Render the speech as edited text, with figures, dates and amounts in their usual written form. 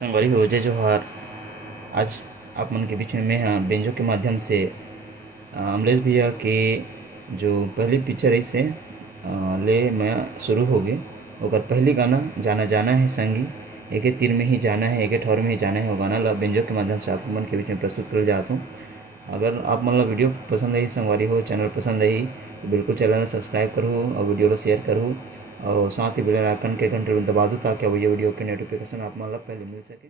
संगवारी हो जय जोहार। आज आप मन के बीच में मैं बेंजो के माध्यम से अमलेश भैया के जो पहली पिक्चर है से ले मैं शुरू हो गए। ओकर पहली गाना जाना जाना है संगी, एक तीर में ही जाना है, एक ठौर में ही जाना है। वो गाना ला बेंजो के माध्यम से आप मन के बीच में प्रस्तुत कर जाता हूँ। अगर आप मन ला वीडियो पसंद आई, संगवारी हो चैनल पसंद आई तो बिल्कुल चैनल सब्सक्राइब करो और वीडियो ला शेयर करो और साथ ही बेल आइकन के घंटे दबा दो ताकि ये वीडियो के नोटिफिकेशन आप मन ला पहले मिल सके।